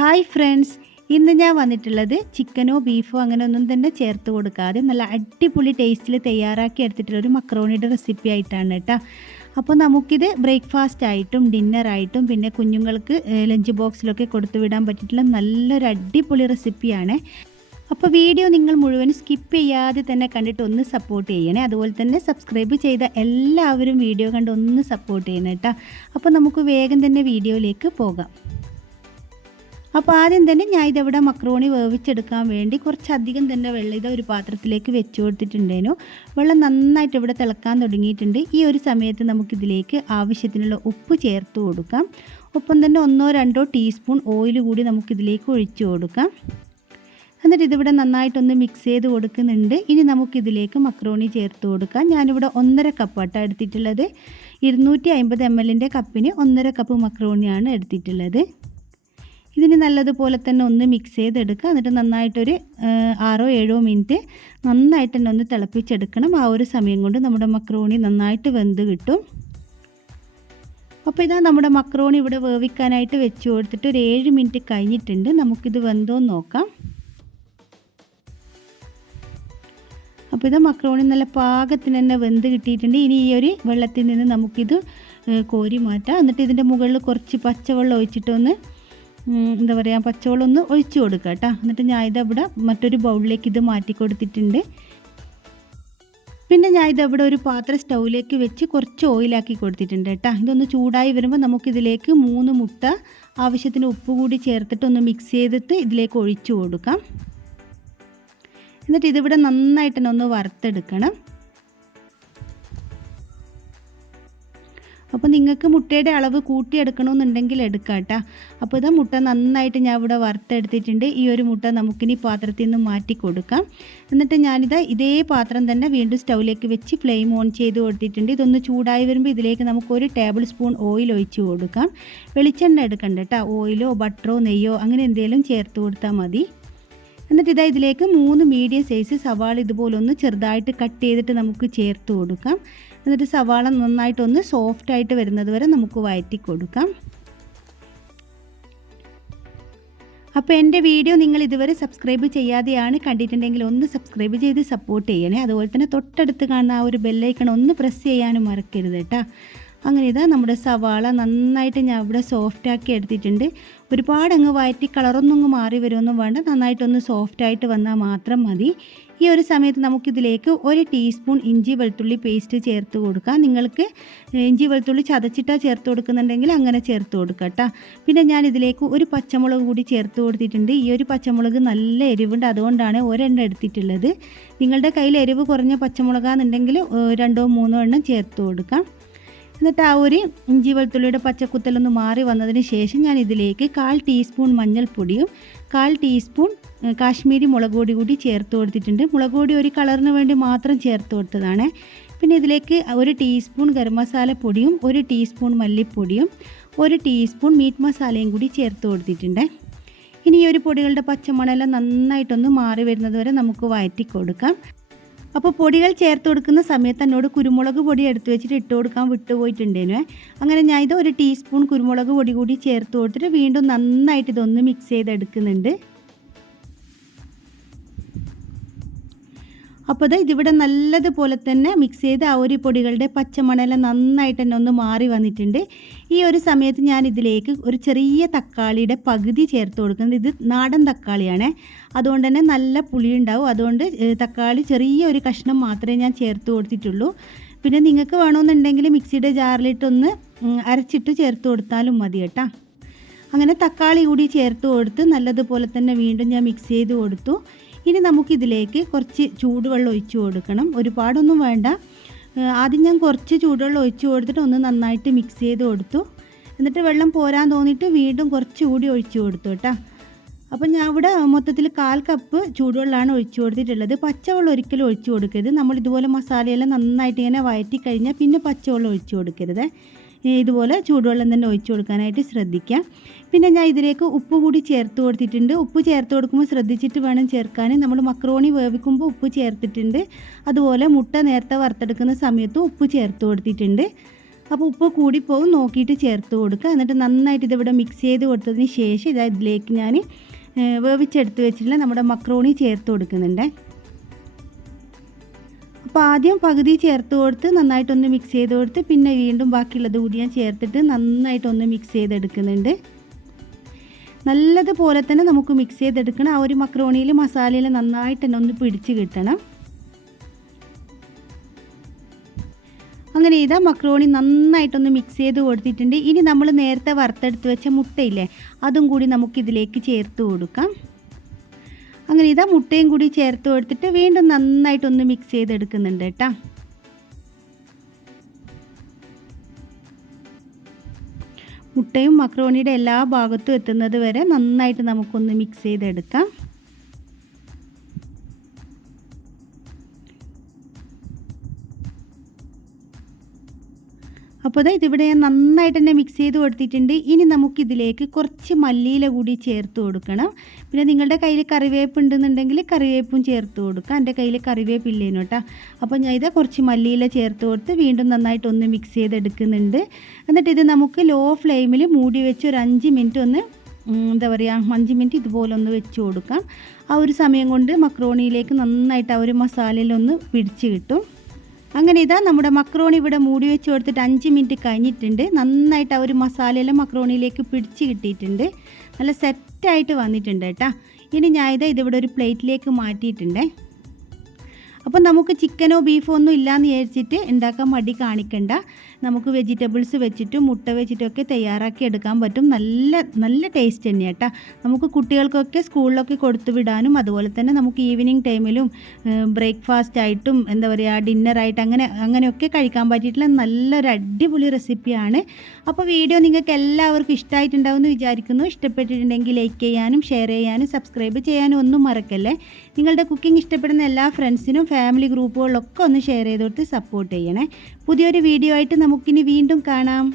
Hi friends. ഇന്ന് ഞാൻ വന്നിട്ടുള്ളത് ചിക്കനോ ബീഫോ അങ്ങനെ ഒന്നും തന്നെ ചേർത്ത് കൊടുക്കാതെ നല്ല അടിപൊളി ടേസ്റ്റിൽ തയ്യാറാക്കി എടുത്തിട്ടുള്ള ഒരു മക്രോണിയുടെ റെസിപ്പി ആയിട്ടാണ് കേട്ടോ. അപ്പോൾ നമുക്കിത് ബ്രേക്ക്ഫാസ്റ്റ് ആയിട്ടും ഡിന്നറായിട്ടും പിന്നെ കുഞ്ഞുങ്ങൾക്ക് ലഞ്ച് ബോക്സിലൊക്കെ കൊടുത്തു വിടാൻ പറ്റിയിട്ടുള്ള നല്ലൊരു അടിപൊളി റെസിപ്പിയാണ് അപ്പോൾ വീഡിയോ നിങ്ങൾ മുഴുവൻ സ്കിപ്പ് ചെയ്യാതെ തന്നെ കണ്ടിട്ട് ഒന്ന് സപ്പോർട്ട് ചെയ്യണേ. അതുപോലെ തന്നെ സബ്സ്ക്രൈബ് ചെയ്ത എല്ലാവരും വീഡിയോ കണ്ട് ഒന്ന് സപ്പോർട്ട് ചെയ്യണം കേട്ടോ. അപ്പോൾ നമുക്ക് വേഗം തന്നെ വീഡിയോയിലേക്ക് പോകാം. അപ്പോൾ ആദ്യം തന്നെ ഞാൻ ഇതവിടെ മക്രോണി വേവിച്ചെടുക്കാൻ വേണ്ടി കുറച്ചധികം തന്നെ വെള്ളം ഇത് ഒരു പാത്രത്തിലേക്ക് വെച്ച് കൊടുത്തിട്ടുണ്ടേനു വെള്ളം നന്നായിട്ട് ഇവിടെ തിളക്കാൻ തുടങ്ങിയിട്ടുണ്ട്. ഈ ഒരു സമയത്ത് നമുക്കിതിലേക്ക് ആവശ്യത്തിനുള്ള ഉപ്പ് ചേർത്ത് കൊടുക്കാം. ഒപ്പം തന്നെ ഒന്നോ രണ്ടോ ടീസ്പൂൺ ഓയിൽ കൂടി നമുക്കിതിലേക്ക് ഒഴിച്ചു കൊടുക്കാം. എന്നിട്ട് ഇതിവിടെ നന്നായിട്ടൊന്ന് മിക്സ് ചെയ്ത് കൊടുക്കുന്നുണ്ട്. ഇനി നമുക്കിതിലേക്ക് മക്രോണി ചേർത്ത് കൊടുക്കാം. ഞാനിവിടെ ഒന്നര കപ്പാട്ടോ എടുത്തിട്ടുള്ളത്. ഇരുന്നൂറ്റി അമ്പത് എം എല്ലിന്റെ കപ്പിന് ഒന്നര കപ്പ് മക്രോണിയാണ് എടുത്തിട്ടുള്ളത്. ഇതിന് നല്ലതുപോലെ തന്നെ ഒന്ന് മിക്സ് ചെയ്തെടുക്കുക. എന്നിട്ട് നന്നായിട്ടൊരു ആറോ ഏഴോ മിനിറ്റ് നന്നായിട്ട് തന്നെ ഒന്ന് തിളപ്പിച്ചെടുക്കണം. ആ ഒരു സമയം കൊണ്ട് നമ്മുടെ മക്രോണി നന്നായിട്ട് വെന്ത് കിട്ടും. അപ്പോൾ ഇതാ നമ്മുടെ മക്രോണി ഇവിടെ വേവിക്കാനായിട്ട് വെച്ച് കൊടുത്തിട്ട് ഒരു ഏഴ് മിനിറ്റ് കഴിഞ്ഞിട്ടുണ്ട്. നമുക്കിത് വെന്തോ നോക്കാം. അപ്പോൾ ഇതാ മക്രോണി നല്ല പാകത്തിന് തന്നെ വെന്ത് കിട്ടിയിട്ടുണ്ട്. ഇനി ഈ ഒരു വെള്ളത്തിൽ നിന്ന് നമുക്കിത് കോരി മാറ്റാം. എന്നിട്ട് ഇതിന്റെ മുകളിൽ കുറച്ച് പച്ചവെള്ളം ഒഴിച്ചിട്ടൊന്ന് എന്താ പറയുക പച്ചവെള്ളം ഒന്ന് ഒഴിച്ചു കൊടുക്കുക കേട്ടോ. എന്നിട്ട് ഞാൻ ഇതവിടെ മറ്റൊരു ബൗളിലേക്ക് ഇത് മാറ്റി കൊടുത്തിട്ടുണ്ട്. പിന്നെ ഞാൻ ഇതവിടെ ഒരു പാത്രം സ്റ്റൗവിലേക്ക് വെച്ച് കുറച്ച് ഓയിലാക്കി കൊടുത്തിട്ടുണ്ട് കേട്ടോ. ഇതൊന്ന് ചൂടായി വരുമ്പോൾ നമുക്കിതിലേക്ക് മൂന്ന് മുട്ട ആവശ്യത്തിന് ഉപ്പ് കൂടി ചേർത്തിട്ട് ഒന്ന് മിക്സ് ചെയ്തിട്ട് ഇതിലേക്ക് ഒഴിച്ചു കൊടുക്കാം. എന്നിട്ട് ഇതിവിടെ നന്നായിട്ട് തന്നെ ഒന്ന് വറുത്തെടുക്കണം. അപ്പോൾ നിങ്ങൾക്ക് മുട്ടയുടെ അളവ് കൂട്ടിയെടുക്കണമെന്നുണ്ടെങ്കിൽ എടുക്കാം കേട്ടോ അപ്പോൾ ഇതാ മുട്ട നന്നായിട്ട് ഞാൻ ഇവിടെ വറുത്തെടുത്തിട്ടുണ്ട്. ഈ ഒരു മുട്ട നമുക്കിനി പാത്രത്തിൽ നിന്ന് മാറ്റി കൊടുക്കാം. എന്നിട്ട് ഞാനിത് ഇതേ പാത്രം തന്നെ വീണ്ടും സ്റ്റൗവിലേക്ക് വെച്ച് ഫ്ലെയിം ഓൺ ചെയ്ത് കൊടുത്തിട്ടുണ്ട്. ഇതൊന്ന് ചൂടായി വരുമ്പോൾ ഇതിലേക്ക് നമുക്ക് ഒരു ടേബിൾ സ്പൂൺ ഓയിൽ ഒഴിച്ച് കൊടുക്കാം. വെളിച്ചെണ്ണ എടുക്കണ്ട കേട്ടോ ഓയിലോ ബട്ടറോ നെയ്യോ അങ്ങനെ എന്തെങ്കിലും ചേർത്ത് കൊടുത്താൽ മതി. എന്നിട്ട് ഇതാ ഇതിലേക്ക് മൂന്ന് മീഡിയം സൈസ് സവാള ഇതുപോലൊന്ന് ചെറുതായിട്ട് കട്ട് ചെയ്തിട്ട് നമുക്ക് ചേർത്ത് കൊടുക്കാം. എന്നിട്ട് സവാള നന്നായിട്ടൊന്ന് സോഫ്റ്റ് ആയിട്ട് വരുന്നത് വരെ നമുക്ക് വഴറ്റി കൊടുക്കാം. അപ്പോൾ എന്റെ വീഡിയോ നിങ്ങൾ ഇതുവരെ സബ്സ്ക്രൈബ് ചെയ്യാതെയാണ് കണ്ടിട്ടുണ്ടെങ്കിൽ ഒന്ന് സബ്സ്ക്രൈബ് ചെയ്ത് സപ്പോർട്ട് ചെയ്യണേ. അതുപോലെ തന്നെ തൊട്ടടുത്ത് കാണുന്ന ആ ഒരു ബെല്ലൈക്കൺ ഒന്ന് പ്രസ് ചെയ്യാനും മറക്കരുത് കേട്ടോ. അങ്ങനെ ഇതാ നമ്മുടെ സവാള നന്നായിട്ട് ഞാൻ ഇവിടെ സോഫ്റ്റ് ആക്കി എടുത്തിട്ടുണ്ട്. ഒരുപാട് അങ്ങ് വയറ്റി കളറൊന്നും അങ്ങ് മാറി വരുമൊന്നും വേണ്ട. നന്നായിട്ടൊന്ന് സോഫ്റ്റായിട്ട് വന്നാൽ മാത്രം മതി. ഈ ഒരു സമയത്ത് നമുക്കിതിലേക്ക് ഒരു ടീസ്പൂൺ ഇഞ്ചി വെളുത്തുള്ളി പേസ്റ്റ് ചേർത്ത് കൊടുക്കാം. നിങ്ങൾക്ക് ഇഞ്ചി വെളുത്തുള്ളി ചതച്ചിട്ടാ ചേർത്ത് കൊടുക്കുന്നുണ്ടെങ്കിൽ അങ്ങനെ ചേർത്ത് കൊടുക്കുക കേട്ടോ. പിന്നെ ഞാൻ ഇതിലേക്ക് ഒരു പച്ചമുളക് കൂടി ചേർത്ത് കൊടുത്തിട്ടുണ്ട്. ഈ ഒരു പച്ചമുളക് നല്ല എരിവുണ്ട്. അതുകൊണ്ടാണ് ഒരെണ്ണം എടുത്തിട്ടുള്ളത്. നിങ്ങളുടെ കയ്യിൽ എരിവ് കുറഞ്ഞ പച്ചമുളകാന്നുണ്ടെങ്കിൽ രണ്ടോ മൂന്നോ എണ്ണം ചേർത്ത് കൊടുക്കാം. എന്നിട്ട് ആ ഒരു ഇഞ്ചി വെളുത്തുള്ളിയുടെ പച്ചക്കുത്തലൊന്ന് മാറി വന്നതിന് ശേഷം ഞാൻ ഇതിലേക്ക് കാൽ ടീസ്പൂൺ മഞ്ഞൾപ്പൊടിയും കാൽ ടീസ്പൂൺ കാശ്മീരി മുളക് പൊടി കൂടി ചേർത്ത് കൊടുത്തിട്ടുണ്ട്. മുളക് പൊടി ഒരു കളറിന് വേണ്ടി മാത്രം ചേർത്ത് കൊടുത്തതാണ്. പിന്നെ ഇതിലേക്ക് ഒരു ടീസ്പൂൺ ഗരം മസാല പൊടിയും ഒരു ടീസ്പൂൺ മല്ലിപ്പൊടിയും ഒരു ടീസ്പൂൺ മീറ്റ് മസാലയും കൂടി ചേർത്ത് കൊടുത്തിട്ടുണ്ട്. ഇനി ഈ ഒരു പൊടികളുടെ പച്ചമണെല്ലാം നന്നായിട്ടൊന്ന് മാറി വരുന്നത് വരെ നമുക്ക് വഴറ്റി കൊടുക്കാം. അപ്പോൾ പൊടികൾ ചേർത്ത് കൊടുക്കുന്ന സമയത്ത് എന്നോട് കുരുമുളക് പൊടി എടുത്തു വെച്ചിട്ട് ഇട്ട് കൊടുക്കാൻ വിട്ടുപോയിട്ടുണ്ടേനു. അങ്ങനെ ഞാൻ ഇത് ഒരു ടീസ്പൂൺ കുരുമുളക് പൊടി കൂടി ചേർത്ത് കൊടുത്തിട്ട് വീണ്ടും നന്നായിട്ട് ഇതൊന്ന് മിക്സ് ചെയ്തെടുക്കുന്നുണ്ട്. അപ്പോൾ അത് ഇതിവിടെ നല്ലതുപോലെ തന്നെ മിക്സ് ചെയ്ത് ആ ഒരു പൊടികളുടെ പച്ചമണെല്ലാം നന്നായിട്ട് തന്നെ ഒന്ന് മാറി വന്നിട്ടുണ്ട്. ഈ ഒരു സമയത്ത് ഞാൻ ഇതിലേക്ക് ഒരു ചെറിയ തക്കാളിയുടെ പകുതി ചേർത്ത് കൊടുക്കുന്നത്. ഇത് നാടൻ തക്കാളിയാണ്. അതുകൊണ്ട് തന്നെ നല്ല പുളി ഉണ്ടാവും അതുകൊണ്ട് തക്കാളി ചെറിയ ഒരു കഷ്ണം മാത്രമേ ഞാൻ ചേർത്ത് കൊടുത്തിട്ടുള്ളൂ. പിന്നെ നിങ്ങൾക്ക് വേണമെന്നുണ്ടെങ്കിൽ മിക്സിയുടെ ജാറിലിട്ടൊന്ന് അരച്ചിട്ട് ചേർത്ത് കൊടുത്താലും മതി കേട്ടോ. അങ്ങനെ തക്കാളി കൂടി ചേർത്ത് കൊടുത്ത് നല്ലതുപോലെ തന്നെ വീണ്ടും ഞാൻ മിക്സ് ചെയ്ത് കൊടുത്തു. ഇനി നമുക്കിതിലേക്ക് കുറച്ച് ചൂടുവെള്ളം ഒഴിച്ചു കൊടുക്കണം. ഒരുപാടൊന്നും വേണ്ട. ആദ്യം ഞാൻ കുറച്ച് ചൂടുവെള്ളം ഒഴിച്ചു കൊടുത്തിട്ട് ഒന്ന് നന്നായിട്ട് മിക്സ് ചെയ്ത് കൊടുത്തു. എന്നിട്ട് വെള്ളം പോരാൻ തോന്നിയിട്ട് വീണ്ടും കുറച്ച് കൂടി ഒഴിച്ചു കൊടുത്തു കേട്ടോ. അപ്പം ഞാൻ ഇവിടെ മൊത്തത്തിൽ കാൽ കപ്പ് ചൂടുവെള്ളമാണ് ഒഴിച്ചു കൊടുത്തിട്ടുള്ളത്. പച്ചവെള്ളം ഒരിക്കലും ഒഴിച്ചു കൊടുക്കരുത്. നമ്മൾ ഇതുപോലെ മസാലയെല്ലാം നന്നായിട്ട് ഇങ്ങനെ വയറ്റി കഴിഞ്ഞാൽ പിന്നെ പച്ചവെള്ളം ഒഴിച്ചു കൊടുക്കരുത്. ഇതുപോലെ ചൂടുവെള്ളം തന്നെ ഒഴിച്ചു കൊടുക്കാനായിട്ട് ശ്രദ്ധിക്കാം. പിന്നെ ഞാൻ ഇതിലേക്ക് ഉപ്പ് കൂടി ചേർത്ത് കൊടുത്തിട്ടുണ്ട്. ഉപ്പ് ചേർത്ത് കൊടുക്കുമ്പോൾ ശ്രദ്ധിച്ചിട്ട് വേണം ചേർക്കാൻ. നമ്മൾ മക്രോണി വേവിക്കുമ്പോൾ ഉപ്പ് ചേർത്തിട്ടുണ്ട്. അതുപോലെ മുട്ട നേരത്തെ വറുത്തെടുക്കുന്ന സമയത്തും ഉപ്പ് ചേർത്ത് കൊടുത്തിട്ടുണ്ട്. അപ്പോൾ ഉപ്പ് കൂടിപ്പോകും നോക്കിയിട്ട് ചേർത്ത് കൊടുക്കുക. എന്നിട്ട് നന്നായിട്ട് ഇതിവിടെ മിക്സ് ചെയ്ത് കൊടുത്തതിന് ശേഷം ഇതാ ഇതിലേക്ക് ഞാൻ വേവിച്ചെടുത്ത് വെച്ചിട്ടുള്ള നമ്മുടെ മക്രോണി ചേർത്ത് കൊടുക്കുന്നുണ്ട്. അപ്പോൾ ആദ്യം പകുതി ചേർത്ത് കൊടുത്ത് നന്നായിട്ടൊന്ന് മിക്സ് ചെയ്ത് കൊടുത്ത് പിന്നെ വീണ്ടും ബാക്കിയുള്ളത് കൂടി ഞാൻ ചേർത്തിട്ട് നന്നായിട്ടൊന്ന് മിക്സ് ചെയ്തെടുക്കുന്നുണ്ട്. നല്ലതുപോലെ തന്നെ നമുക്ക് മിക്സ് ചെയ്തെടുക്കണം ആ ഒരു മക്രോണിയിൽ മസാലയിൽ നന്നായിട്ട് തന്നെ ഒന്ന് പിടിച്ച് കിട്ടണം. അങ്ങനെ ഇതാ മക്രോണി നന്നായിട്ടൊന്ന് മിക്സ് ചെയ്ത് കൊടുത്തിട്ടുണ്ട്. ഇനി നമ്മൾ നേരത്തെ വറുത്തെടുത്ത് വെച്ച മുട്ടയില്ലേ അതും കൂടി നമുക്കിതിലേക്ക് ചേർത്ത് കൊടുക്കാം. അങ്ങനെ ഇതാ മുട്ടയും കൂടി ചേർത്ത് കൊടുത്തിട്ട് വീണ്ടും നന്നായിട്ടൊന്ന് മിക്സ് ചെയ്തെടുക്കുന്നുണ്ട് കേട്ടോ. മുട്ടയും മക്രോണിയുടെ എല്ലാ ഭാഗത്തും എത്തുന്നത് വരെ നന്നായിട്ട് നമുക്കൊന്ന് മിക്സ് ചെയ്തെടുക്കാം. അപ്പോൾ അതായത് ഇവിടെ ഞാൻ നന്നായിട്ട് തന്നെ മിക്സ് ചെയ്ത് കൊടുത്തിട്ടുണ്ട്. ഇനി നമുക്കിതിലേക്ക് കുറച്ച് മല്ലിയില കൂടി ചേർത്ത് കൊടുക്കണം. പിന്നെ നിങ്ങളുടെ കയ്യിൽ കറിവേപ്പ് ഉണ്ടെന്നുണ്ടെങ്കിൽ കറിവേപ്പും ചേർത്ത് കൊടുക്കുക എന്റെ കയ്യിൽ കറിവേപ്പില്ലേനു കേട്ടോ അപ്പോൾ ഞാൻ ഇത് കുറച്ച് മല്ലിയില ചേർത്ത് കൊടുത്ത് വീണ്ടും നന്നായിട്ട് ഒന്ന് മിക്സ് ചെയ്തെടുക്കുന്നുണ്ട്. എന്നിട്ട് ഇത് നമുക്ക് ലോ ഫ്ലെയിമിൽ മൂടി വെച്ച് ഒരു അഞ്ച് മിനിറ്റ് ഒന്ന് എന്താ പറയുക അഞ്ച് മിനിറ്റ് ഇതുപോലെ ഒന്ന് വെച്ച് കൊടുക്കാം. ആ ഒരു സമയം കൊണ്ട് മക്രോണിയിലേക്ക് നന്നായിട്ട് ആ ഒരു മസാലയിലൊന്ന് പിടിച്ച് കിട്ടും. അങ്ങനെ ഇതാ നമ്മുടെ മക്രോണി ഇവിടെ മൂടി വെച്ച് കൊടുത്തിട്ട് അഞ്ച് മിനിറ്റ് കഴിഞ്ഞിട്ടുണ്ട്. നന്നായിട്ട് ആ ഒരു മസാലയെല്ലാം മക്രോണിയിലേക്ക് പിടിച്ച് കിട്ടിയിട്ടുണ്ട്. നല്ല സെറ്റായിട്ട് വന്നിട്ടുണ്ട് കേട്ടോ. ഇനി ഞാൻ ഇത് ഇതിവിടെ ഒരു പ്ലേറ്റിലേക്ക് മാറ്റിയിട്ടുണ്ടേ. അപ്പം നമുക്ക് ചിക്കനോ ബീഫോ ഒന്നും ഇല്ലയെന്ന് വിചാരിച്ചിട്ട് ഉണ്ടാക്കാൻ മടി കാണിക്കണ്ട. നമുക്ക് വെജിറ്റബിൾസ് വെച്ചിട്ടും മുട്ട വെച്ചിട്ടൊക്കെ തയ്യാറാക്കി എടുക്കാൻ പറ്റും. നല്ല നല്ല ടേസ്റ്റ് തന്നെയാണ് കേട്ടോ നമുക്ക് കുട്ടികൾക്കൊക്കെ സ്കൂളിലൊക്കെ കൊടുത്തു വിടാനും അതുപോലെ തന്നെ നമുക്ക് ഈവനിങ് ടൈമിലും ബ്രേക്ക്ഫാസ്റ്റ് ആയിട്ടും എന്താ പറയുക ഡിന്നറായിട്ട് അങ്ങനെ അങ്ങനെയൊക്കെ കഴിക്കാൻ പറ്റിയിട്ടുള്ള നല്ലൊരു അടിപൊളി റെസിപ്പിയാണ് അപ്പോൾ വീഡിയോ നിങ്ങൾക്ക് എല്ലാവർക്കും ഇഷ്ടമായിട്ടുണ്ടാവും എന്ന് വിചാരിക്കുന്നു. ഇഷ്ടപ്പെട്ടിട്ടുണ്ടെങ്കിൽ ലൈക്ക് ചെയ്യാനും ഷെയർ ചെയ്യാനും സബ്സ്ക്രൈബ് ചെയ്യാനും ഒന്നും മറക്കല്ലേ. നിങ്ങളുടെ കുക്കിംഗ് ഇഷ്ടപ്പെടുന്ന എല്ലാ ഫ്രണ്ട്സിനും ഫാമിലി ഗ്രൂപ്പുകളിലൊക്കെ ഒന്ന് ഷെയർ ചെയ്ത് കൊടുത്ത് സപ്പോർട്ട് ചെയ്യണേ. പുതിയൊരു വീഡിയോ ആയിട്ട് നമുക്കിനി വീണ്ടും കാണാം.